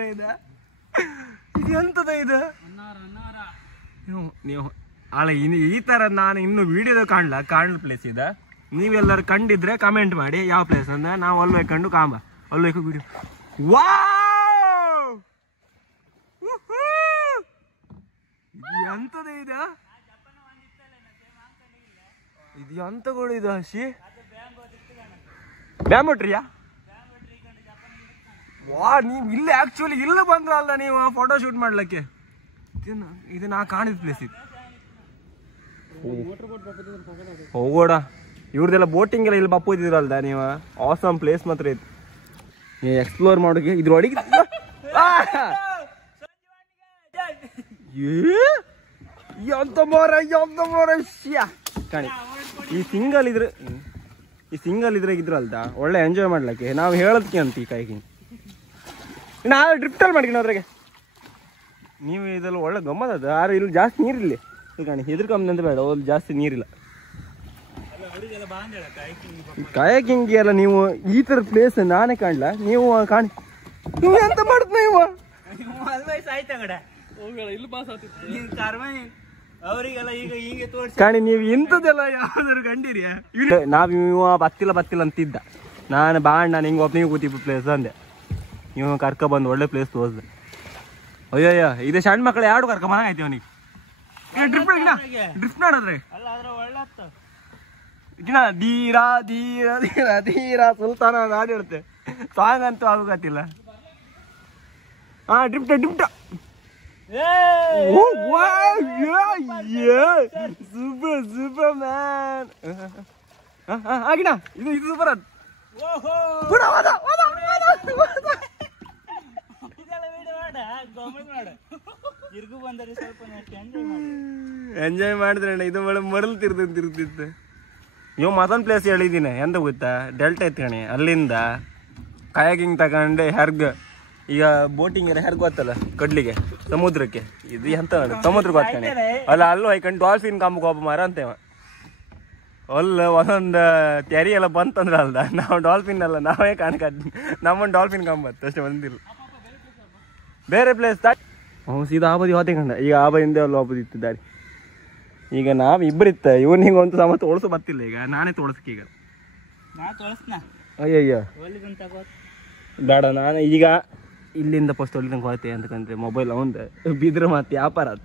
ಮಾರ ಇದು ಎಂತದ ಇದು ನೀವು ಅಲ್ಲ ಈ ತರ ನಾನು ಇನ್ನು ವಿಡಿಯೋದ ಕಾಣಲ ಪ್ಲೇಸ್ ಇದೆ. ನೀವೆಲ್ಲರೂ ಕಂಡಿದ್ರೆ ಕಮೆಂಟ್ ಮಾಡಿ ಯಾವ ಪ್ಲೇಸ್ ಅಂದ್ರೆ ನಾವು ಅಲ್ಲಿ ಹೋಯ್ಕೊಂಡು ಕಾಂಬ ಅಲ್ಲಿ ಹೋಯ್ಕೊ ವಿಡಿಯೋ. ವಾವ್ ಎಂತದ ಇದು ಎಂತಗಳು ಇದು ಹಸಿ ಬ್ಯಾಂಬೋ ಟ್ರೀಯಾ? ವಾ ನೀವು ಇಲ್ಲಿ ಆಕ್ಚುಲಿ ಇಲ್ಲ ಬಂದ್ರಲ್ಲ ನೀವು ಫೋಟೋ ಶೂಟ್ ಮಾಡ್ಲಿಕ್ಕೆ. ಇದು ನಾ ಕಾಣಿದ ಪ್ಲೇಸ್ ಇದು. ಹೋಗೋಡ ಇವ್ರದೆಲ್ಲ ಬೋಟಿಂಗ್ ಎಲ್ಲ ಇಲ್ಲಿ ಬಪ್ಪೋದಿದ್ರಲ್ದ ನೀವು. ಆಸಮ್ ಪ್ಲೇಸ್ ಮಾತ್ರ ಇದು ನೀವು ಎಕ್ಸ್ಪ್ಲೋರ್ ಮಾಡೋಕೆ. ಇದ್ರೊಳಗೆ ಎಂತ ಮೋರ ಕಾಣಿ. ಈ ಸಿಂಗಲ್ ಇದ್ರೆ ಇದ್ರಲ್ದ ಒಳ್ಳೆ ಎಂಜಾಯ್ ಮಾಡ್ಲಿಕ್ಕೆ. ನಾವು ಹೇಳೋದಕ್ಕೆ ಅಂತ ಈ ಕಾಯ್ಕಿಂಗ್ ನಾವು ಡ್ರಿಫ್ಟಲ್ಲಿ ಮಾಡ್ಕೊಂಡು ಅದ್ರಾಗೆ ನೀವು ಇದೆಲ್ಲ ಒಳ್ಳೆ ಗಮ್ಮತ್ ಅದು. ಆದ್ರೆ ಇಲ್ಲಿ ಜಾಸ್ತಿ ನೀರಿಲ್ಲ ಕಾಣಿ. ಹೆದರ್ಕಂಬಂತ ಬೇಡ, ಅಲ್ಲಿ ಜಾಸ್ತಿ ನೀರಿಲ್ಲ. ಕಾಯಕಿಂಗ್ ಎಲ್ಲ ನೀವು ಈ ತರ ಪ್ಲೇಸ್ ನಾನೇ ಕಾಣ್ಲ. ನೀವು ಕಾಣಿ ನೀವು ಎಂತ ಮಾಡ್ತ ನೀವು ಕಾಣಿ. ನೀವು ಇಂಥದ್ದೆಲ್ಲ ಯಾವ್ದಾದ್ರು ಕಂಡಿರಿ? ನಾವ್ ಬತ್ತಿಲ್ಲ ಅಂತಿದ್ದ. ನಾನು ಬಾಂಡ್ ನಾನು ಹಿಂಗೆ ಒಬ್ಬನಿಗೆ ಕೂತಿ ಪ್ಲೇಸ್ ಅಂದೆ. ನೀವು ಕರ್ಕ ಬಂದು ಒಳ್ಳೆ ಪ್ಲೇಸ್ ತೋರಿಸ್ದೆ. ಅಯ್ಯಯ್ಯ ಇದು ಸಣ್ಣ ಮಕ್ಕಳು ಎರಡು ಕರ್ಕ ಮನ ಆಯ್ತು ಅವನಿಗೆ. ಡ್ರಿಫ್ಟ್ ಮಾಡೋದ್ರೆ ಧೀರಾ ಧೀರಾ ಧೀರಾ ಧೀರಾ ಸುಲ್ತಾನ ಹಾಡು ಹೇಳುತ್ತೆ. ಸಾಂಗ್ ಅಂತೂ ಆಗೋಗತ್ತಿಲ್ಲ. ಹಾ ಡ್ರಿಫ್ಟ್ ಸೂಪರ್ ಸೂಪರ್ ಮ್ಯಾನ್. ಆಗಿನ ಇದು ಸೂಪರ್ ಅದು. ಎಂಜಾಯ್ ಮಾಡಿದ್ರೆ ಇದು ಮರಳ್ತಿರ್ತಿತ್ತು. ಇವ್ ಮತ್ತೊಂದು ಪ್ಲೇಸ್ ಹೇಳಿದ್ದೀನಿ ಎಂತ ಗೊತ್ತಾ? ಡೆಲ್ಟಾ ಎತ್ಕಣಿ. ಅಲ್ಲಿಂದ ಕಾಯಾಕಿಂಗ್ ತಗೊಂಡೆ ಹೆರ್ಗ್. ಈಗ ಬೋಟಿಂಗ್ ಎಲ್ಲ ಹೆರ್ಗ್ ಗೊತ್ತಲ್ಲ ಕಡ್ಲಿಗೆ ಸಮುದ್ರಕ್ಕೆ. ಇದು ಎಂತ ಸಮುದ್ರಕ್ಕೆ ಹೋಗ್ತಾನೆ ಅಲ್ಲ. ಅಲ್ಲೂ ಹೋಯ್ಕೊಂಡು ಡಾಲ್ಫಿನ್ ಕಾಂಬಕ್ಕೆ ಹೋಗ ಮಾರ ಅಂತೇವ. ಅಲ್ಲ ಒಂದೊಂದು ತೆರಿ ಎಲ್ಲ ಬಂತಂದ್ರ ಅಲ್ದ ನಾವು ಡಾಲ್ಫಿನ್ ಅಲ್ಲ ನಾವೇ ನಮ್ಮನ್ನು ಡಾಲ್ಫಿನ್ ಕಾಂಬತ್ತು ಅಷ್ಟೇ ಬಂದಿಲ್ಲ. ಬೇರೆ ಪ್ಲೇಸ್ ಸೀದಾ ಆಬದಿ ಹೊತ್ಕೊಂಡ. ಈಗ ಆಬದಿಂದ ಅಲ್ಲಿ ಆಬದಿತ್ತು ದಾರಿ. ಈಗ ನಾವ್ ಇಬ್ಬರಿತ್ತ ಇವನಿಗೆ ಒಂದು ಸಮ ತೋಳ್ಸು ಬರ್ತಿಲ್ಲ. ಈಗ ನಾನೇ ತೋಳ್ಸಕ್ಕೆ ಈಗ ಅಯ್ಯಯ್ಯ ಬೇಡ. ನಾನು ಈಗ ಇಲ್ಲಿಂದ ಫಸ್ಟ್ ಅಲ್ಲಿ ತನಕ ಹೋಗ್ತೆ ಅಂತಕಂದ್ರೆ ಮೊಬೈಲ್ ಅವಂದ ಬಿದ್ರೆ ಮತ್ತೆ ವ್ಯಾಪಾರ ಅದು.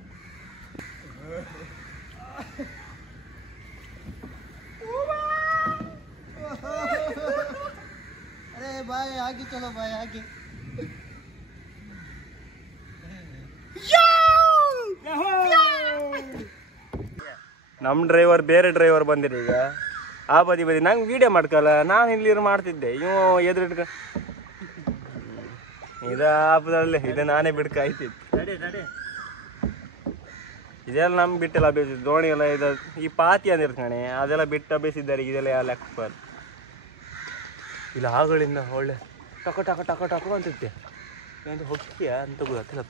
ನಮ್ ಡ್ರೈವರ್ ಬೇರೆ ಡ್ರೈವರ್ ಬಂದಿರಿ. ಈಗ ಆ ಬದಿ ನಂಗೆ ವಿಡಿಯೋ ಮಾಡ್ಕಲ್ಲ. ನಾನು ಇಲ್ಲಿ ಮಾಡ್ತಿದ್ದೆ. ಇವು ಎದುರಿಟ್ಕ ಇದ ಹಬ್ಬದಲ್ಲಿ ಇದು ನಾನೇ ಬಿಡ್ಕ ಆಯ್ತಿತ್ತು. ಇದೆಲ್ಲ ನಮ್ಗೆ ಬಿಟ್ಟೆಲ್ಲ ಅಭ್ಯಾಸ. ದೋಣಿ ಎಲ್ಲ ಇದು ಈ ಪಾತಿ ಅಂದಿರ್ತಾನೆ ಅದೆಲ್ಲ ಬಿಟ್ಟು ಅಭ್ಯಾಸಿದ್ದಾರೆ. ಇದೆಲ್ಲ ಎಲ್ಲ ಎಕ್ಸ್ಪರ್ಟ್ ಇಲ್ಲ. ಆಗಳಿಂದ ಒಳ್ಳೆ ಟಕ ಟಕ ಟಕ ಟಕ ಅಂತಿದ್ದೆ ಅಂತ ಹೊಕ್ಕಿಯ ಅಂತ ಗೊತ್ತಿಲ್ಲ.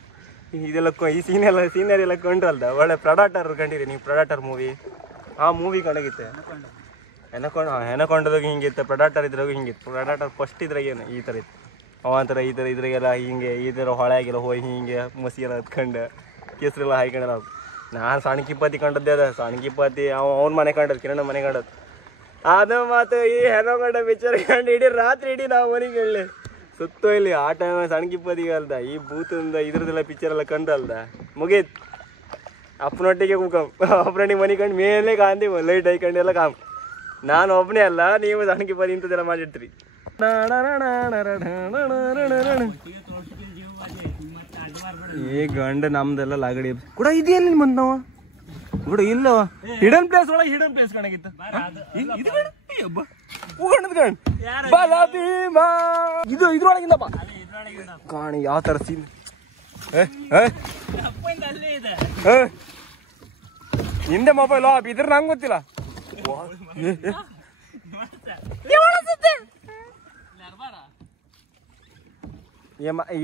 ಇದೆಲ್ಲ ಈ ಸೀನರಿ ಎಲ್ಲ ಕಂಡ್ರಲ್ದ ಒಳ್ಳೆ ಪ್ರೊಡಾಕ್ಟರ್ ಕಂಡಿರಿ ನೀವು? ಪ್ರೊಡಾಕ್ಟರ್ ಮೂವಿ ಆ ಮೂವಿ ಕಣಗಿತ್ತೆ. ಹೆನಕೊಂಡದಾಗ ಹಿಂಗಿತ್ತು, ಪ್ರೊಡಾಕ್ಟರ್ ಇದ್ರಾಗ ಹಿಂಗಿತ್ತು. ಪ್ರೊಡಾಕ್ಟರ್ ಫಸ್ಟ್ ಇದ್ರಾಗ ಏನು ಈ ಥರ ಇತ್ತು. ಅವಂತರ ಈ ಥರ ಇದ್ರಾಗೆಲ್ಲ ಹಿಂಗೆ ಈ ಥರ ಹೊಳೆಯಾಗೆಲ್ಲ ಹೋಗಿ ಹಿಂಗೆ ಮಸಿ ಎಲ್ಲ ಹತ್ಕೊಂಡು ಕೇಸರೆಲ್ಲ ಹಾಯ್ಕೊಂಡೆಲ್ಲ. ನಾನು ಸಣ್ಣ ಕಿಪ್ಪತ್ತಿ ಕಂಡದ್ದೇ ಅದ. ಸಣ್ಣ ಕಿಪ್ಪತ್ತಿ ಅವ್ನ ಮನೆ ಕಂಡದ್ದು, ಕಿರಣ ಮನೆ ಕಂಡದ್ದು. ಅದು ಮಾತು ಈ ಹೆನಕೊಂಡ ಪಿಕ್ಚರ್ ಕಂಡು ಇಡೀ ರಾತ್ರಿ ಇಡೀ ನಾವು ಮನೆಗೆ ಹೇಳಿ ಸುತ್ತೋ ಇಲ್ಲಿ. ಆ ಟೈಮ್ ಸಣ್ಣ ಕಿಪ್ಪತ್ತಿಗೆ ಅಲ್ದ ಈ ಭೂತಂದ ಇದ್ರದ್ದೆಲ್ಲ ಪಿಕ್ಚರ್ ಎಲ್ಲ ಕಂಡಲ್ದ ಮುಗೀತ್. ಅಪ್ಪನೊಟ್ಟಿಗೆ ಅಪ್ಪನೊಟ್ಟಿಗೆ ಮನೆ ಕಂಡು ಮೇಲೆ ಕಾಂತಿ ಲೈಟ್ ಹಾಕೊಂಡು ಎಲ್ಲ ಕಾಮ್. ನಾನು ಒಬ್ಬನೇ ಅಲ್ಲ, ನೀವು ಸಣ್ಣ ಕಿಪ್ಪತ್ತಿ ಇಂಥದ್ದೆಲ್ಲ ಮಾಡಿರ್ತೀರಿ. ಈ ಗಂಡ ನಮ್ದೆಲ್ಲ ಲಾಗಡಿ ಕೂಡ ಇದೆಯಲ್ಲಿ ಬಂದವ ಕೂಡ ಇಲ್ಲವ. ಹಿಡನ್ ಪ್ಲೇಸ್ ಒಳಗೆ ಹಿಡನ್ ಪ್ಲೇಸ್ ಕಾಣಾಗಿತ್ತು. ಇದು ಇದ್ರೊಳಗಿಂದ ಕಾಣಿ ಯಾವ ತರ ಸೀನ್. ಹಿಂದೆ ಮೊಬೈಲ್ ಇದ್ರ ನಂಗೆ ಗೊತ್ತಿಲ್ಲ.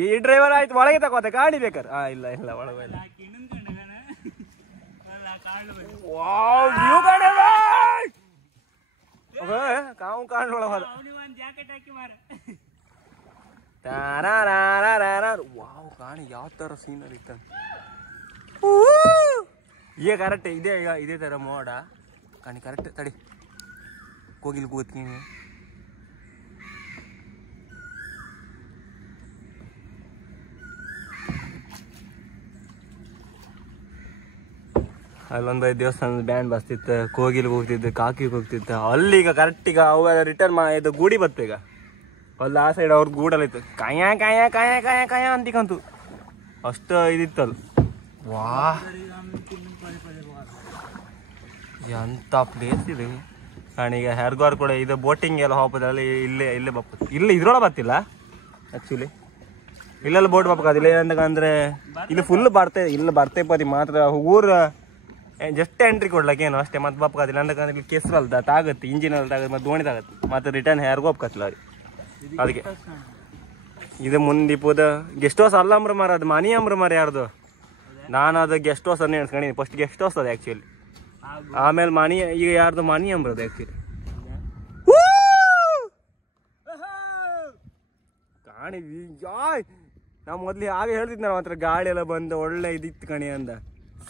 ಈ ಡ್ರೈವರ್ ಆಯ್ತು ಒಳಗೆ ತಗೋತೆ ಗಾಡಿ ಬೇಕಾರೆ. ಇಲ್ಲ ಇಲ್ಲ ಒಳಗೆ ಕಾವು ಕಾಣ್ ಒಳಗೆ ವಾವ್ ಕಾಣಿ ಯಾವ ತರ ಸೀನರಿ ಇತ್ತ ಈಗ ಕರೆಕ್ಟ್ ಇದೆ. ಈಗ ಇದೇ ತರ ಮೋಡ ಕಾಣಿ ಕರೆಕ್ಟ್. ತಡಿ ಕೋಗಿಲ್ ಕೂತ್ತೀನಿ. ಅಲ್ಲೊಂದು ದೇವಸ್ಥಾನದ ಬ್ಯಾಂಡ್ ಬಸ್ತಿತ್ತು, ಕೋಗಿಲ್ ಹೋಗ್ತಿತ್ತು, ಕಾಕಿಗೆ ಹೋಗ್ತಿತ್ತು. ಅಲ್ಲಿ ಈಗ ಕರೆಕ್ಟ್ ಈಗ ಅವೆಲ್ಲ ರಿಟರ್ನ್ ಇದು ಗೂಡಿ ಬತ್ತು. ಈಗ ಅಲ್ಲಿ ಆ ಸೈಡ್ ಅವ್ರ ಗೂಡಲ್ಲಿ ಇತ್ತು. ಕಾಯ ಕಾಯ ಕಾಯ ಕಾಯ ಕಾಯ ಅಂತಿಕಂತು ಅಷ್ಟು ಇದಿತ್ತಲ್ಲ. ವಾ ಎಂತ ಪ್ಲೇಸ್ ಇದೆ ಕಾಣಿ. ಈಗ ಹೆರ್ಗಾರ್ ಕೂಡ ಇದು ಬೋಟಿಂಗ್ ಎಲ್ಲ ಹೋಗ್ಬೋದಲ್ಲಿ. ಇಲ್ಲೇ ಬಪ್ಪದು. ಇದ್ರೊಳಗೆ ಬತ್ತಿಲ್ಲ ಆ್ಯಕ್ಚುಲಿ. ಇಲ್ಲೆಲ್ಲ ಬೋಟ್ ಬಪ್ಪದಿಲ್ಲ ಏನಂದ್ರೆ ಇಲ್ಲಿ ಫುಲ್ ಬರ್ತೆ ಪದಿ ಮಾತ್ರ ಊರು ಜಸ್ಟ್ ಎಂಟ್ರಿ ಕೊಡ್ಲಕ್ಕೆ ಏನು ಅಷ್ಟೇ. ಮತ್ತೆ ಬಪ್ಪದಿಲ್ಲ ಅಂದಕ್ಕಂದ್ರೆ ಇಲ್ಲಿ ಕೆಸರಲ್ದ ತಾಗತ್ತೆ, ಇಂಜಿನ್ ಅಲ್ಲಿ ತಾಗತ್ತೆ, ಮತ್ತೆ ದೋಣಿದಾಗತ್ತೆ, ಮತ್ತೆ ರಿಟರ್ನ್ ಯಾರಿಗೂ ಒಪ್ಕತ್ತಲ್ಲ ಅವ್ರಿಗೆ. ಅದಕ್ಕೆ ಇದು ಮುಂದಿಪ್ಪದ ಗೆಸ್ಟ್ ಹೌಸ್ ಅಲ್ಲ ಅಂಬ್ರ ಮಾರ, ಅದು ಮನಿ ಅಂಬ್ರ ಮಾರ ಯಾರ್ದು. ನಾನು ಅದು ಗೆಸ್ಟ್ ಹೌಸ್ ಅನ್ನ ಎಣ್ಸ್ಕೊಂಡಿನಿ. ಫಸ್ಟ್ ಗೆಸ್ಟ್ ಹೌಸ್ ಅದು ಆ್ಯಕ್ಚುಲಿ, ಆಮೇಲೆ ಮನಿ. ಈಗ ಯಾರ್ದು ಮನಿ ಅಂಬ್ರದು ಆ್ಯಕ್ಚುಲಿ. ಕಾಣಿ ಜಾಯ್ ನಾವು ಮೊದ್ಲು ಹಾಗೆ ಹೇಳ್ತಿದ್ದೆ ನಾವು ಹತ್ರ ಗಾಳಿ ಎಲ್ಲ ಬಂದು ಒಳ್ಳೆ ಇದಿತ್ತು ಕಣಿ ಅಂದ.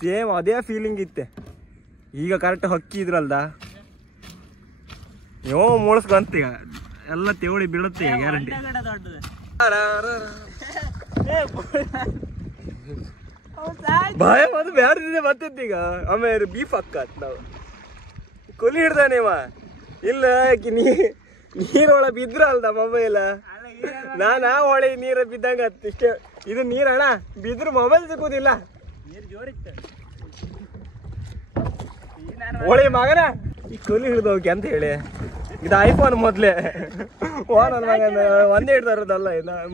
ಸೇಮ್ ಅದೇ ಫೀಲಿಂಗ್ ಇತ್ತೆ. ಈಗ ಕರೆಕ್ಟ್ ಹಕ್ಕಿ ಇದ್ರಲ್ದ ಯೋ ಮೂಳಿಸ್ಕೊಂತ ಈಗ ಎಲ್ಲ ತೆವಳಿ ಬೀಳುತ್ತೆ ಈಗ ಗ್ಯಾರಂಟಿ. ಭಯ ಅದು ಬ್ಯಾಡ್ದಿದೆ ಬರ್ತೈತಿ ಈಗ. ಆಮೇಲೆ ಬೀಫ್ ಹಾಕತ್ ನಾವು ಕೊಲಿ ಹಿಡ್ದಾನೇವ ಇಲ್ಲ ನೀರೊಳ ಬಿದ್ರ ಅಲ್ದ ಮೊಬೈಲ್. ನಾನು ಆ ಹೊಳೆ ನೀರ ಬಿದ್ದಂಗ ಇಷ್ಟೇ. ಇದು ನೀರಣ್ಣ ಬಿದ್ರು ಮೊಬೈಲ್ ಸಿಗುದಿಲ್ಲ. ಹೊಳೆ ಮಗನ ಈ ಕೊಲಿ ಹಿಡ್ದೋಗಿ ಅಂತ ಹೇಳಿ. ಇದು ಐಫೋನ್ ಮೊದ್ಲೇ ಒಂದೇ ಹಿಡ್ದಾರದಲ್ಲ.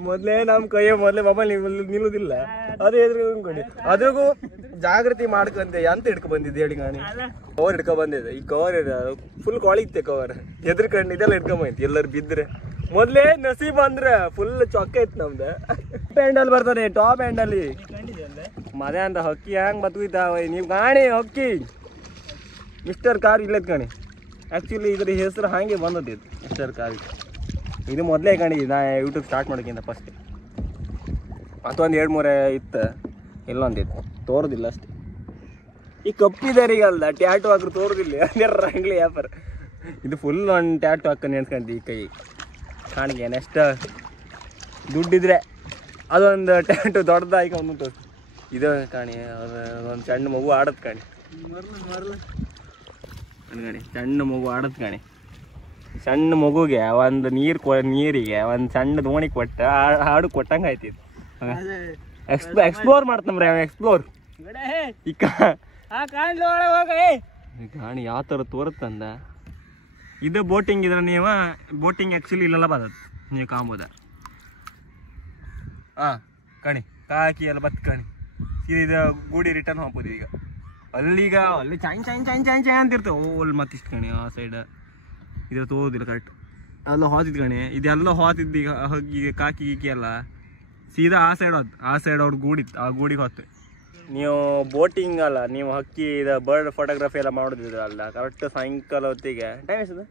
ಮೊದ್ಲೇ ನಮ್ ಕೈಯ ಮೊದ್ಲೇ ಮೊಬೈಲ್ ನಿಲ್ಲುದಿಲ್ಲ. ಅದು ಎದುರುಕೊಂಡು ಅದ್ರಿಗೂ ಜಾಗೃತಿ ಮಾಡ್ಕೊಂಡೆ ಅಂತ ಹಿಡ್ಕೊ ಬಂದಿದ್ದೆ ಹೇಳಿ. ನಾನು ಕವರ್ ಹಿಡ್ಕೊ ಬಂದಿದ್ದೆ. ಈ ಕವರ್ ಫುಲ್ ಕೊಳಿತ್ತೆ ಕವರ್ ಎದ್ರಕಂಡು ಇದೆಲ್ಲ ಹಿಡ್ಕೊಂಡ್ ಬಂದಿತ್ತು. ಎಲ್ಲರೂ ಬಿದ್ರೆ ಮೊದ್ಲೇ ನಸೀಬ್ ಅಂದ್ರೆ ಫುಲ್ ಚೊಕ್ಕ ಇತ್ತು ನಮ್ದು. ಹ್ಯಾಂಡಲ್ ಬರ್ತಾರೆ ಟಾಪ್ ಹ್ಯಾಂಡಲ್ಲಿ ಮದೆ ಅಂತ ಹಕ್ಕಿ ಹ್ಯಾಂಗ್ ಬತ್ಕೊಯ್ತಾವ. ನೀವು ಕಾಣಿ ಹಕ್ಕಿ ಮಿಸ್ಟರ್ ಕಾರ್ ಇಲ್ಲದ ಕಾಣಿ. ಆ್ಯಕ್ಚುಲಿ ಇದ್ರ ಹೆಸರು ಹಾಗೆ ಬಂದದ್ದು ಮಿಸ್ಟರ್ ಕಾರ್. ಇದು ಮೊದಲೇ ಕಾಣಿದ್ದೆ ನಾ ಯೂಟ್ಯೂಬ್ ಸ್ಟಾರ್ಟ್ ಮಾಡೋಕ್ಕಿಂತ ಫಸ್ಟ್. ಮತ್ತೊಂದು 2-3 ಇತ್ತು, ಇಲ್ಲೊಂದಿತ್ತು ತೋರೋದಿಲ್ಲ ಅಷ್ಟೇ. ಈ ಕಪ್ಪಿದಾರಿಗೆ ಅಲ್ದ ಟ್ಯಾಟು ಹಾಕ್ರು ತೋರೋದಿಲ್ಲ ರಂಗ್ಲಿ ವ್ಯಾಪಾರ. ಇದು ಫುಲ್ ಒಂದು ಟ್ಯಾಟು ಹಾಕೊಂಡು ನೆನ್ಸ್ಕೊಂಡಿ ಈ ಕೈ ಕಾಣಿಗೆ. ನೆಕ್ಸ್ಟ್ ದುಡ್ಡಿದ್ರೆ ಅದೊಂದು ಟ್ಯಾಟು ದೊಡ್ಡದಾಗಿ ಒಂದು ತೋರಿಸಿ. ಇದು ಕಾಣಿ ಒಂದು ಸಣ್ಣ ಮಗು ಆಡತ್ ಕಾಣಿ. ಕಾಣಿ ಸಣ್ಣ ಮಗು ಆಡತ್ ಕಾಣಿ. ಸಣ್ಣ ಮಗುಗೆ ಒಂದು ನೀರಿಗೆ ಒಂದು ಸಣ್ಣ ದೋಣಿ ಕೊಟ್ಟ ಹಾಡು ಕೊಟ್ಟಂಗೆ ಆಯ್ತಿತ್ತು. Explore ಮಾಡ್ತಂಬ್ರಿ explore. ಈ ಕಾಣಿ ಯಾವ ಥರ ತೋರುತ್ತಂದ. ಇದು ಬೋಟಿಂಗ್ ಇದ್ರೆ ನೀವು ಬೋಟಿಂಗ್ ಆ್ಯಕ್ಚುಲಿ ಇಲ್ಲೆಲ್ಲ ಬರ್ತದೆ ನೀವು ಕಾಂಬೋದ. ಹಾಂ ಕಣಿ ಕಾಕಿ ಎಲ್ಲ ಬತ್ ಕಣಿ. ಇದು ಗೂಡಿ ರಿಟರ್ನ್ ಹೋಗ್ಬೋದು. ಈಗ ಅಲ್ಲಿ ಚಾಯ್ ಚಾಯ್ ಚಾಯ್ ಚಾಯ್ ಚಾಯ್ ಅಂತಿರ್ತವೆ. ಅಲ್ಲಿ ಮತ್ತಿಷ್ಟು ಕಣಿ ಆ ಸೈಡ್ ಇದು ತೋದಿಲ್ಲ ಕರೆಕ್ಟ್. ಎಲ್ಲ ಹೋತಿದ್ ಕಣಿ. ಇದೆಲ್ಲ ಹೋತಿದ್ದು ಈಗ ಹಗ್ಗಿಗೆ ಕಾಕಿ ಗೀಕಿ ಎಲ್ಲ ಸೀದಾ ಆ ಸೈಡ್ ಹೋದ್. ಆ ಸೈಡ್ ಅವ್ರ ಗೂಡಿತ್ತು, ಆ ಗೂಡಿಗೆ ಹೋಗ್ತವೆ. ನೀವು ಬೋಟಿಂಗ್ ಅಲ್ಲ, ನೀವು ಹಕ್ಕಿ ಇದು ಬರ್ಡ್ ಫೋಟೋಗ್ರಫಿ ಎಲ್ಲ ಮಾಡೋದಿದ್ರ ಅಲ್ಲ. ಕರೆಕ್ಟ್ ಸಾಯಂಕಾಲ ಹೊತ್ತಿಗೆ ಟೈಮ್ ಎಷ್ಟದ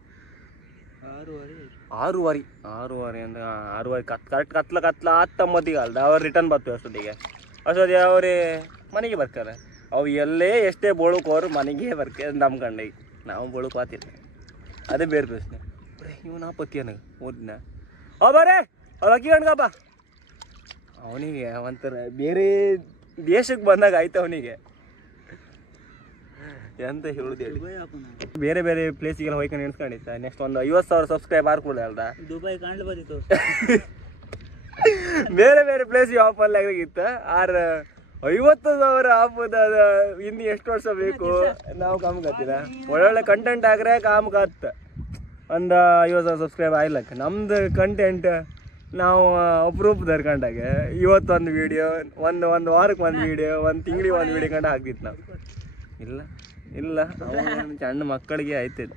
6:30 ಅಂದ್ರೆ 6:30 ಕರೆಕ್ಟ್ ಕತ್ಲ 19 ಅಲ್ದ ಅವ್ರು ರಿಟರ್ನ್ ಬರ್ತವೆ. ಅಷ್ಟೊತ್ತಿಗೆ ಅವ್ರಿ ಮನೆಗೆ ಬರ್ತಾರೆ. ಅವು ಎಲ್ಲೇ ಎಷ್ಟೇ ಬೋಳಕ್ಕೆ ಅವ್ರು ಮನೆಗೆ ಬರ್ಕೆ ನಮ್ಮ ಕಂಡಿಗೆ ನಾವು ಬೋಳಕ್ಕೆ ಆತಿಲ್ಲ. ಅದೇ ಬೇರೆ ಪ್ರಶ್ನೆ. ಇವ್ ನಾ ಪತಿ ನನಗೆ ಓದಿನ ಬರೇ ಅವ್ರು ಅಕ್ಕಿ ಕಣ್ಗಪ್ಪ. ಅವನಿಗೆ ಒಂಥರ ಬೇರೆ ದೇಶಕ್ಕೆ ಬಂದಾಗ ಆಯ್ತು ಅವನಿಗೆ. ಎಂತ ಹೇಳುದು ಹೇಳಿ. ಬೇರೆ ಬೇರೆ ಪ್ಲೇಸಿಗೆಲ್ಲ ಹೋಯ್ಕೊಂಡು ಎಣ್ಸ್ಕೊಂಡಿತ್ತ. ನೆಕ್ಸ್ಟ್ ಒಂದು 50,000 ಸಬ್ಸ್ಕ್ರೈಬ್ ಆಗ್ಬಿಡ ಅಲ್ದ. ದುಬೈ ಕಾಣ್ಲಿ ಬಂದಿತ್ತು. ಬೇರೆ ಬೇರೆ ಪ್ಲೇಸಿಗೆ ಆಫಲ್ಲಿ ಆಗಿತ್ತು. 50,000 ಆಫದ ಇನ್ನು ಎಷ್ಟು ವರ್ಷ ಬೇಕು ನಾವು ಕಾಮಕತ್ತೀರ. ಒಳ್ಳೊಳ್ಳೆ ಕಂಟೆಂಟ್ ಆಗ್ರೆ ಕಾಮಕತ್ತ. ಒಂದು 50,000 ಸಬ್ಸ್ಕ್ರೈಬ್ ಆಗ್ಲಕ್ಕ ನಮ್ದು ಕಂಟೆಂಟ್ ನಾವು ಅಪ್ರೂಪದವ್ರ ಕಂಡಾಗ ಇವತ್ತೊಂದು ವೀಡಿಯೋ, ಒಂದು ವಾರಕ್ಕೆ ಒಂದು ವೀಡಿಯೋ, ಒಂದು ತಿಂಗಳಿಗೆ ಒಂದು ವೀಡಿಯೋ ಕಂಡು ಹಾಕ್ತಿತ್ತು ನಾವು. ಇಲ್ಲ ಸಣ್ಣ ಮಕ್ಕಳಿಗೆ ಆಯ್ತಿದ್ದು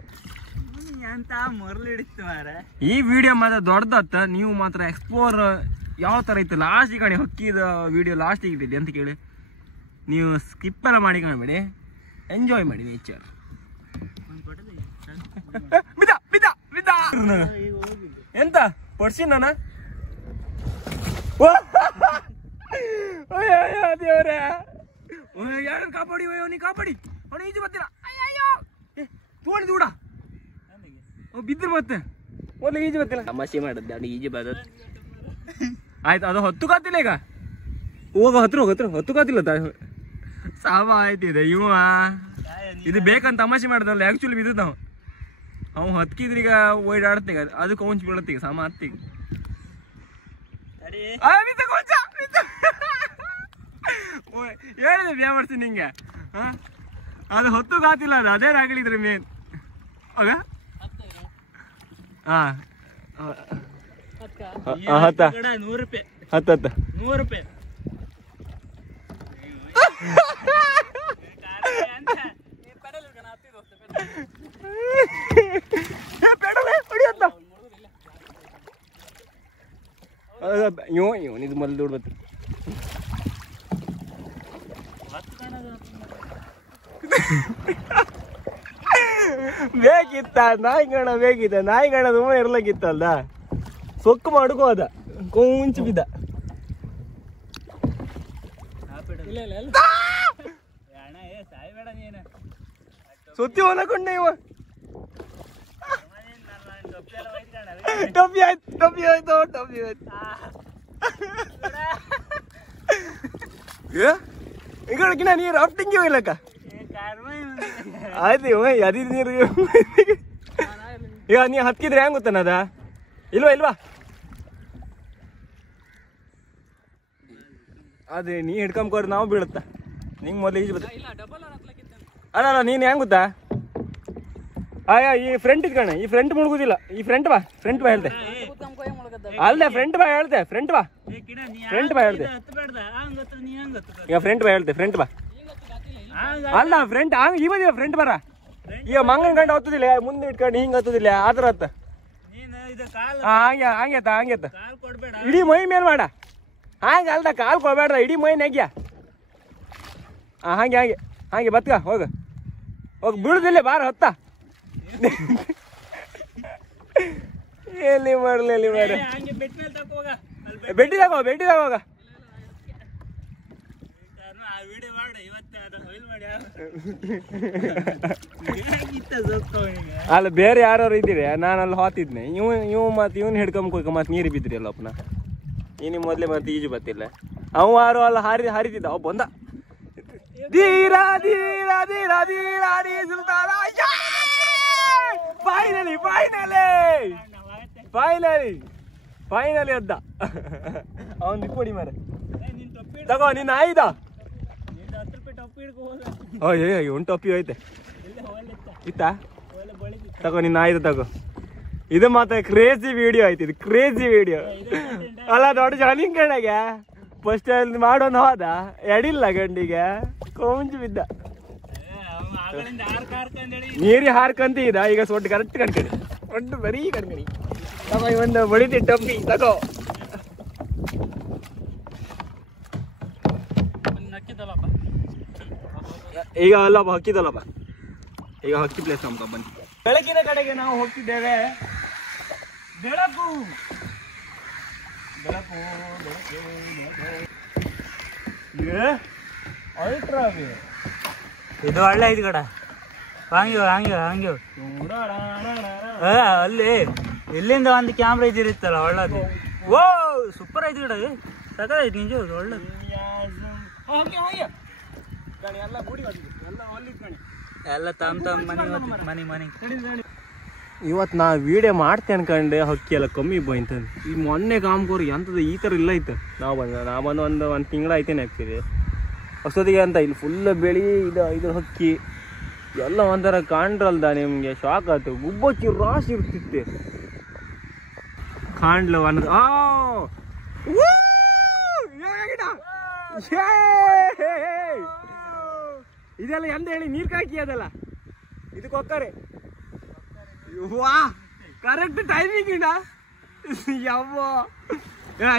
ಈ ವಿಡಿಯೋ ಮಾತ್ರ ದೊಡ್ಡದತ್ತ. ನೀವು ಮಾತ್ರ ಎಕ್ಸ್ಪ್ಲೋರ್ ಯಾವ ಥರ ಇತ್ತು ಲಾಸ್ಟಿಗೆ ಕಾಣಿ. ಹಕ್ಕಿದ ವಿಡಿಯೋ ಲಾಸ್ಟಿಗೆ ಇಟ್ಟಿದ್ದೆ ಅಂತ ಕೇಳಿ ನೀವು ಸ್ಕಿಪ್ ಎಲ್ಲ ಮಾಡಿ ಕಾಣಬೇಡಿ, ಎಂಜಾಯ್ ಮಾಡಿ ನೇಚರ್. ಎಂತ ಪಡ್ಸಿ ನಾನ ದೇವ್ರೆ ಯಾರು ಕಾಪಾಡಿ ನೀ ಕಾಪಾಡಿ ಅವನು ಈಜು ಬರ್ತೀರ ತೋಡಿ ದೂಡ ಬಿದ್ದರು ಮತ್ತೆ ಒಳ್ಳೆ ಈಜು ಬರ್ತಿಲ್ಲ ತಮಾಷೆ ಮಾಡದ್ದೆ ಅವನು ಈಜು ಬರೋದು ಆಯ್ತು ಅದು ಹೊತ್ತು ಕಾತಿಲ್ಲ ಈಗ ಹೋಗ ಹೊತ್ತು ಕಾತಿಲ್ಲ ಸಾವ ಆಯ್ತಿದೆ ಇವ ಇದು ಬೇಕಂತ ತಮಾಷೆ ಮಾಡ್ದಲ್ಲ ಆಕ್ಚುಲಿ ಬಿದ್ದು ನಾವು ಅವ್ ಹತ್ಕಿದ್ರೆ ಈಗ ಓಡಾಡ್ತೀಗ ಅದಕ್ಕೆ ಕೊಂಚ ಬೀಳತ್ತೀಗ ಸಾಮ ಹತ್ತೀಗ ಹೇಳಿದೆ ಬ್ಯಾ ಮಾಡ್ತೀನಿ ನಿಂಗೆ ಅದು ಹೊತ್ತು ಕಾತಿಲ್ಲ ಅದು ಅದೇ ರಾಗಲಿದ್ರೆ ಮೇನ್ ಆಗ ಹಾ ಹತ್ತ 100 ರೂಪಾಯಿ ಹತ್ತ 100 ರೂಪಾಯಿ ಇದು ಮೊದಲು ದುಡ್ಡು ಬತ್ತು ಬೇಕಿತ್ತ ನಾಯಿಗಣ ಬೇಕಿತ್ತ ನಾಯಿಗಣ ತುಂಬ ಇರ್ಲಕ್ಕಿತ್ತಲ್ದ ಸೊಕ್ಕು ಮಾಡ್ಕೋ ಅದ ಕೊಂಚು ಬಿದ್ದ ಸುತ್ತಿ ಹೊಲಕೊಂಡೆ ಇವ ಟೊಪ್ಪಿ ಆಯ್ತು ಈಗ ನೀರು ರಾಫ್ಟಿಂಗ್ ಇಲ್ಲಕ್ಕ ಆಯ್ತು ಅದಿ ನೀರು ಈಗ ನೀ ಹತ್ಕಿದ್ರೆ ಹೆಂಗ್ ಗೊತ್ತಾನ ಅದ ಇಲ್ವಾ ಅದೇ ನೀ ಹಿಡ್ಕೊಂಡ್ಕೋರ್ ನಾವು ಬೀಳುತ್ತ ನಿಂಗೆ ಮೊದಲು ಈಜು ಬತ್ತ ಅಲ್ಲ ನೀನು ಹೆಂಗ್ ಗೊತ್ತಾ ಈ ಫ್ರಂಟ್ ಇದ್ಕಣ ಈ ಫ್ರಂಟ್ ಮುಳುಗುದಿಲ್ಲ ಈ ಫ್ರಂಟ್ ಬಾ ಹೇಳ್ದೆ ಅಲ್ಲದೆ ಫ್ರಂಟ್ ಬಾ ಹೇಳ್ದೆ ಈಗ ಫ್ರಂಟ್ ಬಾ ಅಲ್ಲ ಫ್ರಂಟ್ ಈ ಬದಿಯ ಫ್ರಂಟ್ ಬರ ಈಗ ಮಂಗನ್ ಗಂಟೆ ಹತ್ತದಿಲ್ಲ ಮುಂದೆ ಇಟ್ಕೊಂಡು ಹಿಂಗ್ ಹತ್ತದಿಲ್ಲ ಆತರ ಹತ್ತ ಹಂಗೆ ಇಡೀ ಮೈ ಮೇಲ್ ಮಾಡ ಹಂಗೆ ಅಲ್ದ ಕಾಲ್ ಕೊಡ್ಬೇಡ್ರ ಇಡೀ ಮೈ ನೆಗ್ಯ ಹಾಗೆ ಬತ್ಕ ಹೋಗ ಬಿಡುದಿಲ್ಲ ಬಾರ ಹತ್ತ ಎಲ್ಲಿ ಮಾಡ್ಲಿ ಬೆಟ್ಟಿ ತಗೋಗ ಅಲ್ಲ ಬೇರೆ ಯಾರು ಇದ್ದೀರಿ ನಾನು ಅಲ್ಲಿ ಹೋತಿದ್ನೆ ಇವ್ ಮತ್ತೆ ಇವ್ನ ಹಿಡ್ಕೊಂಬ ಮತ್ತೆ ನೀರು ಬಿದ್ರಿ ಅಲ್ಲಪ್ಪನ ಇನ್ನು ಮೊದ್ಲೇ ಮತ್ತೆ ಈಜು ಬತ್ತಿಲ್ಲ ಅವ ಯಾರು ಅಲ್ಲ ಹಾರಿತಿದ್ದ ಅವ್ ಬಂದ ಫೈನಲಿ ಅದ್ದ ಅವನ್ ಕೊಡಿ ಮಾರ ತಗೋ ನಿನ್ನ ಆಯ್ದ ಒಂದು ಟೊಪ್ಪಿ ಹೋಯ್ತೆ ಇತ್ತ ತಗೋ ನಿನ್ನ ಆಯ್ತು ತಗೋ ಇದು ಮಾತ್ರ ಕ್ರೇಜಿ ವಿಡಿಯೋ ಆಯ್ತು ಇದು ಕ್ರೇಜಿ ವಿಡಿಯೋ ಅಲ್ಲ ದೊಡ್ಡ ಜಾನಿಂಗ್ ಕಡೆಗೆ ಫಸ್ಟ್ ಅಲ್ಲಿ ಮಾಡೋನ್ ಹೋದ ಎಡಿಲ್ಲ ಗಂಡಿಗೆ ಕೊಂಚ ಬಿದ್ದ ನೀರಿ ಹಾರ್ಕಂತ ಇದ ಈಗ ಸೊಟ್ಟು ಕರೆಕ್ಟ್ ಕಣ್ಕಣಿ ಒಟ್ಟು ಬರೀ ಕಣ್ಕಣಿ ತಗೋ ಒಂದು ಬಡಿತಿ ಟೊಪ್ಪಿ ತಗೋ ಈಗ ಅಲ್ಲಪ್ಪ ಹಕ್ಕಿದಲ್ಲಪ್ಪ ಈಗ ಹಕ್ಕಿ ಪ್ಲೇಸ್ ನಮ್ಗೆ ಬಂದು ಬೆಳಕಿನ ಕಡೆಗೆ ನಾವು ಹೋಗ್ತಿದ್ದೇವೆ ಬೆಳಕು ಇದು ಒಳ್ಳೆ ಐದು ಕಡ ಹಂಗೆ ಅಲ್ಲಿ ಇಲ್ಲಿಂದ ಒಂದು ಕ್ಯಾಮ್ರಾ ಇದಿರುತ್ತಲ್ಲ ಒಳ್ಳೇದು ಓ ಸೂಪರ್ ಐದು ಕಡ ಸಕಲೈತಿ ನಿಜ ಒಳ್ಳೇದು ಎಲ್ಲ ತಮ್ಮ ಮನೆ ಇವತ್ತು ನಾ ವಿಡಿಯೋ ಮಾಡ್ತೆ ಅನ್ಕೊಂಡೆ ಹಕ್ಕಿ ಎಲ್ಲ ಕಮ್ಮಿ ಬಂತ ಈ ಮೊನ್ನೆ ಕಾಮ್ಕೋರು ಎಂಥದ್ದು ಈ ಥರ ಇಲ್ಲ ಐತೆ ನಾ ಬಂದು ಒಂದು ತಿಂಗಳ ಐತೇನೆ ಆಗ್ತಿದೆ ಅಷ್ಟೊತ್ತಿಗೆ ಅಂತ ಇಲ್ಲಿ ಫುಲ್ ಬೆಳಿ ಇದ್ರ ಹಕ್ಕಿ ಎಲ್ಲ ಒಂಥರ ಕಾಣ್ರಲ್ದ ನಿಮಗೆ ಶಾಕ್ ಆಯ್ತು ಗುಬ್ಬಚ್ಚಿ ರಾಶಿ ಇರ್ತಿತ್ತೆ ಕಾಣ್ಲು ಅನ್ನೋದು ಇದೆಲ್ಲ ಎಂದ ಹೇಳಿ ನೀರ್ ಕಾಕಿ ಅದಲ್ಲ ಇದಕ್ಕೆ ಹೋಗ್ತಾರೆ ವಾ ಕರೆಕ್ಟ್ ಟೈಮಿಂಗ್ ಇಡ ಯವ್ವ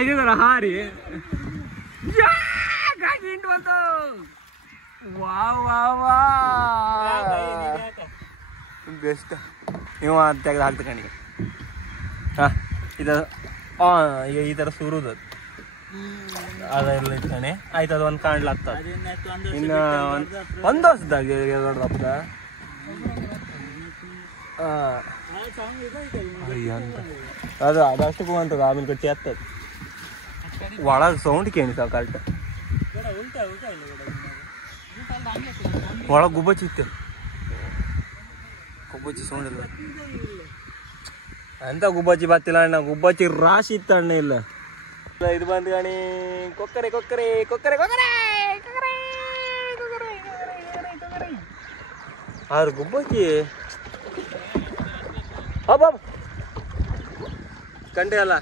ಇದರ ಹಾರಿ ಬಂತು ವಾ ಬೆಸ್ಟ್ ನೀವು ತೆಗೆದು ಹಾಕ್ತ ಕಣಿಗೆ ಈಗ ಈ ಥರ ಸುರುದು ಅದೆಲ್ಲ ಇಟ್ಕಣೆ ಆಯ್ತು. ಅದು ಒಂದು ಕಾಣ್ಲಾಗ್ತದೆ. ಇನ್ನು ಒಂದು ವರ್ಷದಾಗ ದೊಡ್ಡದಪ್ಪ ಅದು ಅದಷ್ಟು ಅಂತದ ಆಮೇಲೆ ಕಟ್ಟಿ ಹತ್ತದ ಒಳಗೆ ಸೌಂಡ್ ಕೇಳಿಸ ಕರೆಕ್ಟ್ ಒಳಗೆ ಗುಬ್ಬಚ್ಚಿ ಇತ್ತು. ಗುಬ್ಬಚ್ಚಿ ಸೌಂಡ್ ಇಲ್ಲ ಅಂತ ಗುಬ್ಬಚ್ಚಿ ಬತ್ತಿಲ್ಲ ಅಣ್ಣ. ಗುಬ್ಬಚ್ಚಿ ರಾಶಿ ಇತ್ತು ಅಣ್ಣ. ಇಲ್ಲ ಇದು ಬಂದು ಗಣಿ ಕೊಕ್ಕರೆ ಕೊಕ್ಕರೆ ಕೊಕ್ಕರೆ ಕೊಕ್ಕರೆ ಆದ್ರೆ ಗುಬ್ಬಚ್ಚಿ ಹಬ್ಬ ಕಂಡೆ ಅಲ್ಲ.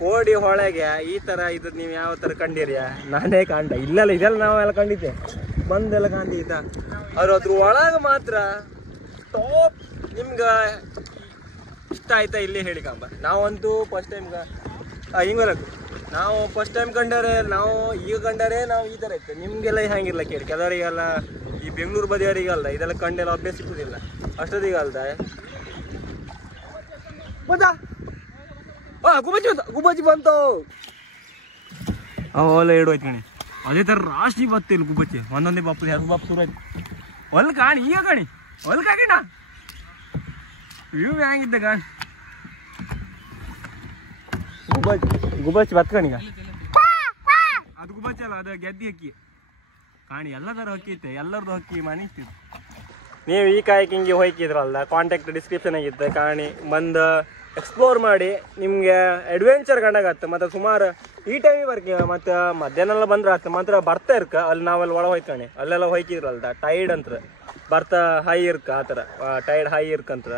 ಕೋಡಿ ಹೊಳೆಗೆ ಈ ತರ ಇದು ನೀವು ಯಾವ ತರ ಕಂಡಿರಿಯಾ? ನಾನೇ ಕಾಣ್ದ ಇಲ್ಲಲ್ಲ. ಇದೆಲ್ಲ ನಾವೆಲ್ಲ ಕಂಡಿದ್ದೆ ಬಂದೆಲ್ಲ ಕಾಣ್ತಿದ್ದ. ಅವ್ರು ಅದ್ರ ಒಳಗೆ ಮಾತ್ರ ಟಾಪ್. ನಿಮ್ಗೆ ಇಷ್ಟ ಆಯ್ತಾ ಇಲ್ಲಿ ಹೇಳಿ ಕಂಬ. ನಾವಂತೂ ಫಸ್ಟ್ ಟೈಮ್ ಹಿಂಗಬೇಕು. ನಾವು ಫಸ್ಟ್ ಟೈಮ್ ಕಂಡರೆ ನಾವು ಈಗ ಕಂಡರೆ ನಾವು ಈ ಥರ ಇತ್ತು. ನಿಮಗೆಲ್ಲ ಹಂಗಿಲ್ಲ ಕೇಳಿ. ಕೆಲವರಿಗೆಲ್ಲ ಈ ಬೆಂಗಳೂರು ಬದಿಯವರಿಗಲ್ಲ ಇದೆಲ್ಲ ಕಂಡೆಲ್ಲ ಅಭ್ಯಾಸ ಸಿಕ್ಕುದಿಲ್ಲ ಅಷ್ಟೊತ್ತಿಗೆ ಅಲ್ದ. ಗುಬ್ಬಚ್ಚಿ ಬಂತು ಗುಬ್ಬಚ್ಚಿ ಬಂತು ಅವೆಲ್ಲ ಇಡೋಯ್ತು ಕಣಿ. ಅದೇ ಥರ ರಾಶಿ ಬತ್ತಿಲ್ಲ ಗುಬ್ಬಚ್ಚಿ. ಒಂದೊಂದೇ ಬಾಪು ಎರಡು ಬಾಪು ಶುರು ಆಯ್ತು. ಹೊಲ್ ಕಾಣಿ ಈಗ ಕಾಣಿ ಹೊಲ್ ಕಾಕಿಣ ಇವು ಹೆಂಗಿದ್ದೆ ಕಾಣಿ. ಗುಬ್ಬಚ್ಚಿ ಬತ್ಕಣಿಗ ಅದು ಗುಬ್ಬಚ್ಚಿ ಅಲ್ಲ, ಅದು ಗೆದ್ದಿ ಹಕ್ಕಿ ಕಾಣಿ. ಎಲ್ಲ ಥರ ಹಕ್ಕಿ ಐತೆ, ಎಲ್ಲರದ್ದು ಹಕ್ಕಿ ಮನಿಸ್ತಿತ್ತು. ನೀವು ಈ ಕಾಯಕಿಂಗೆ ಹೋಯ್ಕಿದ್ರಲ್ಲ, ಕಾಂಟ್ಯಾಕ್ಟ್ ಡಿಸ್ಕ್ರಿಪ್ಷನ್ ಆಗಿತ್ತೆ ಕಾಣಿ. ಬಂದು ಎಕ್ಸ್ಪ್ಲೋರ್ ಮಾಡಿ ನಿಮಗೆ ಅಡ್ವೆಂಚರ್ ಕಂಡಾಗತ್ತೆ. ಮತ್ತು ಸುಮಾರು ಈ ಟೈಮಿಗೆ ಬರ್ಕ ಮತ್ತು ಮಧ್ಯಾಹ್ನ ಎಲ್ಲ ಬಂದ್ರೆ ಆತ ಮಾತ್ರ ಬರ್ತಾ ಇರ್ಕ. ಅಲ್ಲಿ ನಾವೆಲ್ಲ ಒಳ ಹೋಯ್ತಾನೆ ಅಲ್ಲೆಲ್ಲ ಹೋಯ್ಕಿದ್ರಲ್ದ ಟೈಡ್ ಅಂತ ಬರ್ತಾ ಹೈ ಇರ್ಕ. ಆ ಥರ ಟೈಡ್ ಹೈ ಇರ್ಕಂತ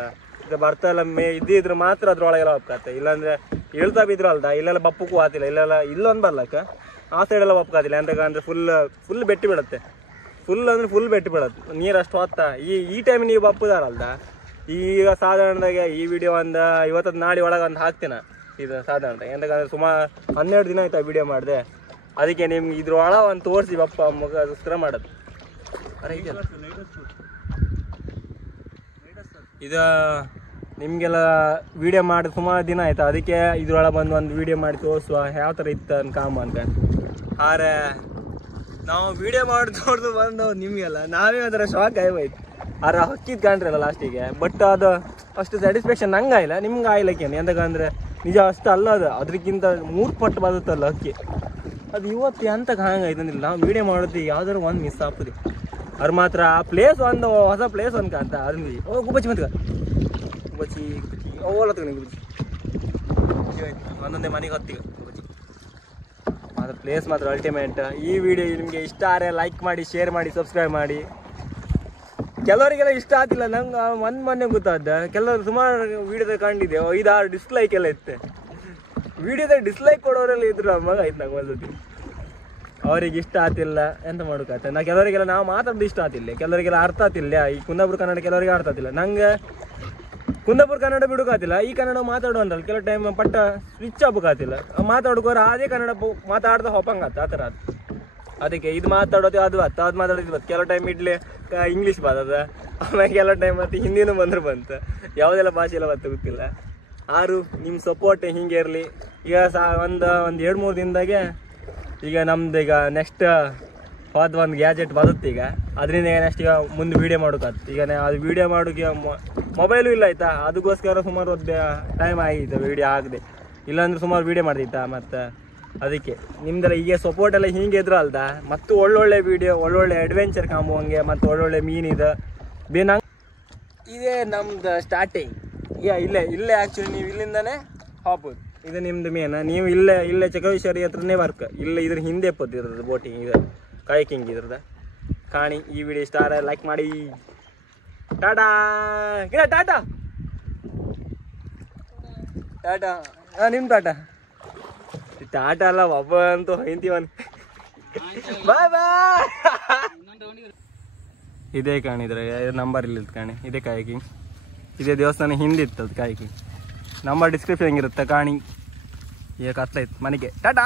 ಇದು ಬರ್ತಾ ಎಲ್ಲ ಇದ್ದಿದ್ರೆ ಮಾತ್ರ ಅದ್ರೊಳಗೆಲ್ಲ ಹೋಗ್ಕತ್ತೆ. ಇಲ್ಲಾಂದ್ರೆ ಇಳ್ತಾ ಬಿದ್ರಲ್ದ ಇಲ್ಲೆಲ್ಲ ಬಪ್ಪಕ್ಕೂ ಆತಿಲ್ಲ. ಇಲ್ಲೆಲ್ಲ ಇಲ್ಲೊಂದು ಬರ್ಲಕ್ಕ ಆ ಸೈಡೆಲ್ಲ ಬಪ್ಪಕ್ಕಾತಿಲ್ಲ. ಎಂತಕ್ಕಂದ್ರೆ ಫುಲ್ ಬೆಟ್ಟಿ ಬೀಳುತ್ತೆ. ಫುಲ್ ಅಂದ್ರೆ ಫುಲ್ ಬೆಟ್ಟಿ ಬೀಳತ್ತೆ ನೀರು ಅಷ್ಟು ಹೊತ್ತ. ಈ ಟೈಮ್ ನೀವು ಬಪ್ಪುದಾರಲ್ದ. ಈಗ ಸಾಧಾರಣದಾಗ ಈ ವಿಡಿಯೋ ಒಂದು ಇವತ್ತದ ನಾಳೆ ಒಳಗೆ ಒಂದು ಹಾಕ್ತೀನ ಇದು ಸಾಧಾರಣದಾಗ. ಎಂತಕ್ಕಂದ್ರೆ ಸುಮಾರು 12 ದಿನ ಆಯ್ತು ಆ ವಿಡಿಯೋ ಮಾಡಿದೆ. ಅದಕ್ಕೆ ನಿಮ್ಗೆ ಇದ್ರೊಳ ಒಂದು ತೋರಿಸಿ ಬಪ್ಪ ಮುಖ ಮಾಡೋದು. ಇದು ನಿಮಗೆಲ್ಲ ವಿಡಿಯೋ ಮಾಡಿ ಸುಮಾರು ದಿನ ಆಯ್ತು. ಅದಕ್ಕೆ ಇದ್ರೊಳಗೆ ಬಂದು ಒಂದು ವಿಡಿಯೋ ಮಾಡಿ ತೋರಿಸುವ ಯಾವ ಥರ ಇತ್ತು ಅನ್ಕಾಮ ಅಂತ. ಆದ್ರೆ ನಾವು ವಿಡಿಯೋ ಮಾಡಿ ತೋರ್ದು ಬಂದು ನಿಮಗೆಲ್ಲ ನಾವೇ ಒಂಥರ ಶಾಕ್ ಆಗೋಯ್ತು. ಆದ್ರೆ ಹಕ್ಕಿದ್ ಕಾಣ್ರಲ್ಲ ಲಾಸ್ಟಿಗೆ. ಬಟ್ ಅದು ಅಷ್ಟು ಸ್ಯಾಟಿಸ್ಫ್ಯಾಕ್ಷನ್ ನಂಗೆ ಆಯಿಲ್ಲ, ನಿಮ್ಗೆ ಆಯ್ಲಕ್ಕೇನು. ಎಂತಕ್ಕಂದ್ರೆ ನಿಜ ಅಷ್ಟು ಅಲ್ಲ, ಅದು ಅದಕ್ಕಿಂತ 3 ಪಟ್ಟು ಬದುತ್ತಲ್ಲ ಹಕ್ಕಿ. ಅದು ಇವತ್ತು ಎಂತಕ್ಕೆ ಹಂಗಾಯ್ತಂದಿಲ್ಲ. ನಾವು ವಿಡಿಯೋ ಮಾಡೋದು ಯಾವ್ದಾದ್ರು ಒಂದು ಮಿಸ್ ಆಗ್ತದೆ. ಅವ್ರು ಮಾತ್ರ ಆ ಪ್ಲೇಸ್ ಒಂದು ಹೊಸ ಪ್ಲೇಸ್ ಅನ್ಕಂತ ಅದ್ರಲ್ಲಿ ಗುಬ್ಬಚ್ಚಿ ಬಂತ ಗುಬ್ಬಚ್ಚಿ ಓಲ ತಗೊಂಡು ಗುಬ್ಬಚ್ಚಿ ಒಂದೊಂದೇ ಮನೆಗೆ ಹೊತ್ತಿಗೆ ಗುಬ್ಬಚ್ಚಿ. ಅದ್ರ ಪ್ಲೇಸ್ ಮಾತ್ರ ಅಲ್ಟಿಮೇಟ್. ಈ ವಿಡಿಯೋ ನಿಮಗೆ ಇಷ್ಟ ಆದರೆ ಲೈಕ್ ಮಾಡಿ, ಶೇರ್ ಮಾಡಿ, ಸಬ್ಸ್ಕ್ರೈಬ್ ಮಾಡಿ. ಕೆಲವರಿಗೆಲ್ಲ ಇಷ್ಟ ಆಗ್ತಿಲ್ಲ. ನಂಗೆ ಮೊನ್ನೆ ಗೊತ್ತಾದ ಕೆಲವರು ಸುಮಾರು ವಿಡಿಯೋದಾಗ ಕಂಡಿದ್ದೆ 5-6 ಡಿಸ್ಲೈಕ್ ಎಲ್ಲ ಇತ್ತೆ. ವಿಡಿಯೋದಾಗ ಡಿಸ್ಲೈಕ್ ಕೊಡೋರೆಲ್ಲ ಇದ್ರು ಮಗ ಆಯ್ತು ನಂಗೆ ಒಂದ್ಸತಿ. ಅವ್ರಿಗೆ ಇಷ್ಟ ಆಗ್ತಿಲ್ಲ ಎಂತ ಮಾಡೋಕ್ಕಾಗ್ತದೆ. ಕೆಲವರಿಗೆಲ್ಲ ನಾವು ಮಾತಾಡೋದು ಇಷ್ಟ ಆಗ್ತಿಲ್ಲ, ಕೆಲವರಿಗೆಲ್ಲ ಅರ್ಥ ಆಗ್ತಿಲ್ಲ. ಈ ಕುಂದಾಪುರ ಕನ್ನಡ ಕೆಲವರಿಗೆ ಅರ್ಥ ಆಗ್ತಿಲ್ಲ. ನಂಗೆ ಕುಂದಾಪುರ ಕನ್ನಡ ಬಿಡೋಕ್ಕಾಗ್ತಿಲ್ಲ. ಈ ಕನ್ನಡ ಮಾತಾಡುವಂತಲ್ಲ ಕೆಲವು ಟೈಮ್ ಪಟ್ಟ ಸ್ವಿಚ್ ಆಗ್ಬೇಕಾಗ್ತಿಲ್ಲ. ಮಾತಾಡ್ಕೋರ ಅದೇ ಕನ್ನಡ ಮಾತಾಡ್ದ ಹೊಪ್ಪಂಗತ್ತ ಆ ಥರ ಅದು. ಅದಕ್ಕೆ ಇದು ಮಾತಾಡೋದು ಅದು ಮಾತಾಡೋದು ಕೆಲವು ಟೈಮ್ ಇಡ್ಲಿ ಇಂಗ್ಲೀಷ್ ಬರ್ತದ. ಆಮೇಲೆ ಕೆಲವು ಟೈಮ್ ಮತ್ತೆ ಹಿಂದಿನೂ ಬಂತು. ಯಾವುದೆಲ್ಲ ಭಾಷೆ ಎಲ್ಲ ಗೊತ್ತಿಲ್ಲ. ಆರು ನಿಮ್ಮ ಸಪೋರ್ಟ್ ಹಿಂಗೆ ಇರಲಿ. ಈಗ ಒಂದು 2-3 ದಿನದಾಗೆ ಈಗ ನಮ್ದು ಈಗ ನೆಕ್ಸ್ಟ್ ಹೋದ ಒಂದು ಗ್ಯಾಜೆಟ್ ಬರುತ್ತೆ. ಈಗ ಅದರಿಂದ ನೆಕ್ಸ್ಟ್ ಈಗ ಮುಂದೆ ವೀಡಿಯೋ ಮಾಡೋಕ್ಕಾಗ್ತದೆ. ಈಗ ಅದು ವೀಡಿಯೋ ಮಾಡೋಕ್ಕೆ ಮೊಬೈಲು ಇಲ್ಲ ಆಯ್ತಾ. ಅದಕ್ಕೋಸ್ಕರ ಸುಮಾರು ಟೈಮ್ ಆಗಿತ್ತು ವೀಡಿಯೋ ಆಗದೆ. ಇಲ್ಲಾಂದ್ರೆ ಸುಮಾರು ವೀಡಿಯೋ ಮಾಡ್ತಿತ್ತಾ. ಮತ್ತು ಅದಕ್ಕೆ ನಿಮ್ದೆಲ್ಲ ಈಗ ಸಪೋರ್ಟ್ ಎಲ್ಲ ಹಿಂಗೆ ಇದ್ರು ಅಲ್ದ. ಮತ್ತು ಒಳ್ಳೊಳ್ಳೆ ವೀಡಿಯೋ, ಒಳ್ಳೊಳ್ಳೆ ಅಡ್ವೆಂಚರ್ ಕಾಂಬೋಂಗೆ ಮತ್ತು ಒಳ್ಳೊಳ್ಳೆ ಮೀನಿದೆ ಬೇನಂಗೆ. ಇದೇ ನಮ್ದು ಸ್ಟಾರ್ಟಿಂಗ್. ಈಗ ಇಲ್ಲೇ ಆ್ಯಕ್ಚುಲಿ ನೀವು ಇಲ್ಲಿಂದನೇ ಹೋಗ್ಬೋದು. ಇದು ನಿಮ್ದು ಮೇನ್. ನೀವು ಇಲ್ಲೇ ಚಕ್ರೇಶ್ವರಿ ಹತ್ರನೇ ವರ್ಕ್. ಇದ್ರ ಹಿಂದೆ ಇದ್ರದ್ದು ಬೋಟಿಂಗ್ ಇದು ಕಾಯಕಿಂಗ್ ಇದ್ರದ್ದು ಕಾಣಿ. ಈ ವಿಡಿಯೋ ಇಷ್ಟ ಆದರೆ ಲೈಕ್ ಮಾಡಿ. ಟಾಟಾ ಟಾಟಾ ಟಾಟಾ ನಿಮ್ಮ ಟಾಟಾ ಟಾಟಾ ಅಲ್ಲ ಒಬ್ಬ ಅಂತೂ ಹಿಂತೀವನ್. ಬಾಯ್ ಬಾಯ್. ಇದೇ ಕಾಣಿದ್ರೆ ನಂಬರ್ ಇಲ್ಲಿ ಕಾಣಿ. ಇದೇ ಕಾಯಕಿಂಗ್. ಇದೇ ದೇವಸ್ಥಾನ ಹಿಂದಿತ್ತು ಅದು ಕಾಯಕಿಂಗ್. ನಂಬರ್ ಡಿಸ್ಕ್ರಿಪ್ಷನ್ ಹೆಂಗಿರುತ್ತೆ ಕಾಣಿ. ಈಗ ಕತ್ಲಾಯ್ತು ಮನೆಗೆ. ಟಾಟಾ.